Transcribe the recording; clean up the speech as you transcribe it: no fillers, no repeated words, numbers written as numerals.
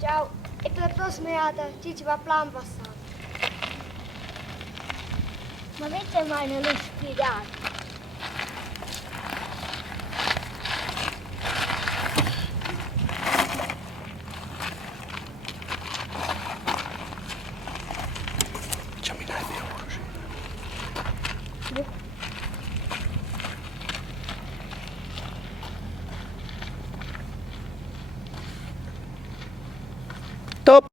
Ciao, e per la prossima volta ci va plan passato. Ma avete mai nello spiegato? Stop!